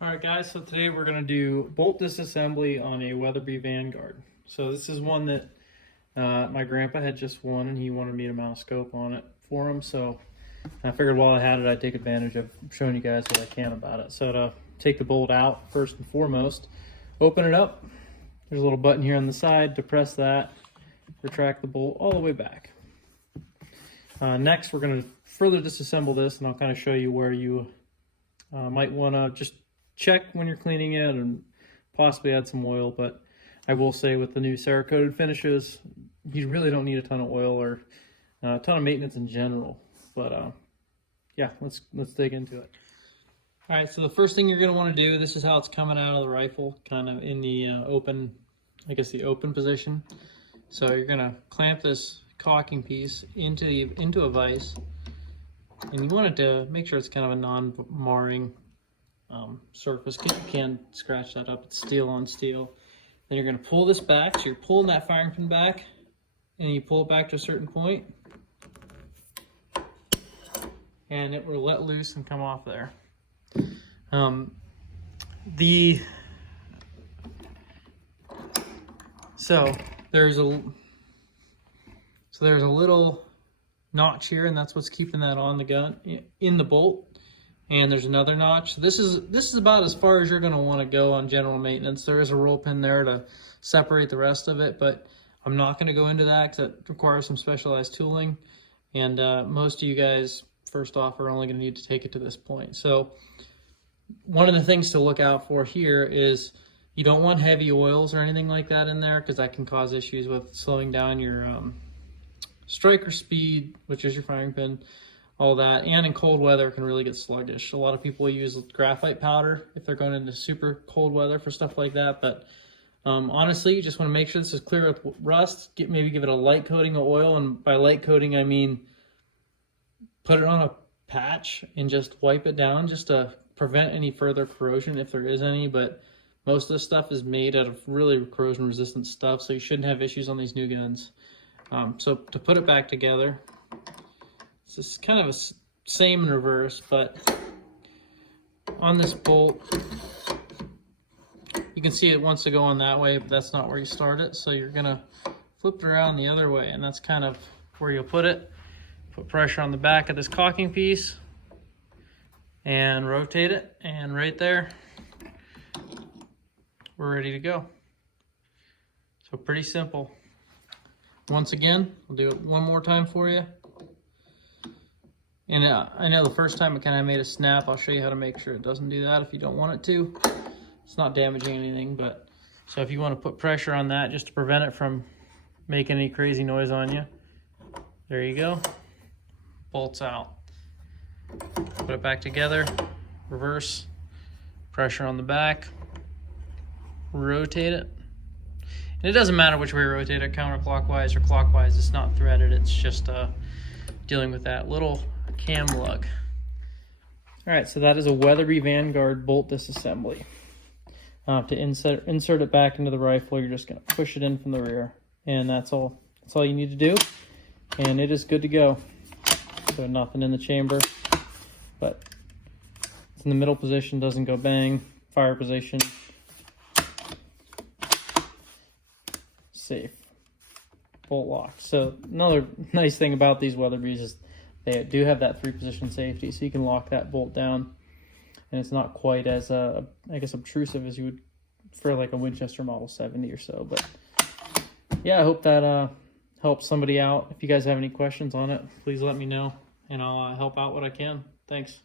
Alright guys, so today we're going to do bolt disassembly on a Weatherby Vanguard. So this is one that my grandpa had just won and he wanted me to mount a scope on it for him. So I figured while I had it I'd take advantage of showing you guys what I can about it. So to take the bolt out, first and foremost, open it up. There's a little button here on the side to press that, retract the bolt all the way back. Next we're going to further disassemble this and I'll kind of show you where you might want to just check when you're cleaning it and possibly add some oil, but I will say with the new Cerakoted finishes, you really don't need a ton of oil or a ton of maintenance in general. But yeah, let's dig into it. All right, so the first thing you're going to want to do, this is how it's coming out of the rifle, kind of in the open, I guess the open position. So you're going to clamp this caulking piece into a vise, and you want it to make sure it's kind of a non-marring surface. You can scratch that up. It's steel on steel. Then you're going to pull this back. So you're pulling that firing pin back, and you pull it back to a certain point, and it will let loose and come off there. So there's a little notch here, and that's what's keeping that on the gun in the bolt. And there's another notch. So this is about as far as you're going to want to go on general maintenance. There is a roll pin there to separate the rest of it, but I'm not going to go into that because it requires some specialized tooling. And most of you guys, first off, are only going to need to take it to this point. So one of the things to look out for here is you don't want heavy oils or anything like that in there, because that can cause issues with slowing down your striker speed, which is your firing pin. All that, and in cold weather it can really get sluggish. A lot of people use graphite powder if they're going into super cold weather for stuff like that, but honestly, you just want to make sure this is clear with rust. Maybe give it a light coating of oil, and by light coating I mean put it on a patch and just wipe it down just to prevent any further corrosion if there is any. But most of this stuff is made out of really corrosion resistant stuff, so you shouldn't have issues on these new guns. So to put it back together, so it's kind of a same in reverse, but on this bolt, you can see it wants to go on that way, but that's not where you start it. So you're gonna flip it around the other way, and that's kind of where you'll put it. Put pressure on the back of this caulking piece and rotate it, and right there, we're ready to go. So pretty simple. Once again, I'll do it one more time for you. And I know the first time it kind of made a snap. I'll show you how to make sure it doesn't do that if you don't want it to. It's not damaging anything, but so if you want to put pressure on that just to prevent it from making any crazy noise on you, there you go. Bolts out. Put it back together, reverse, pressure on the back, rotate it. And it doesn't matter which way you rotate it, counterclockwise or clockwise. It's not threaded. It's just dealing with that little cam lug. All right, so that is a Weatherby Vanguard bolt disassembly. To insert it back into the rifle, you're just going to push it in from the rear, and that's all. That's all you need to do, and it is good to go. So nothing in the chamber, but it's in the middle position, doesn't go bang. Fire position, safe. Bolt lock. So another nice thing about these Weatherbys is they do have that 3-position safety, so you can lock that bolt down, and it's not quite as I guess obtrusive as you would for like a Winchester Model 70 or so. But yeah, I hope that helps somebody out. If you guys have any questions on it, please let me know, and I'll help out what I can. Thanks.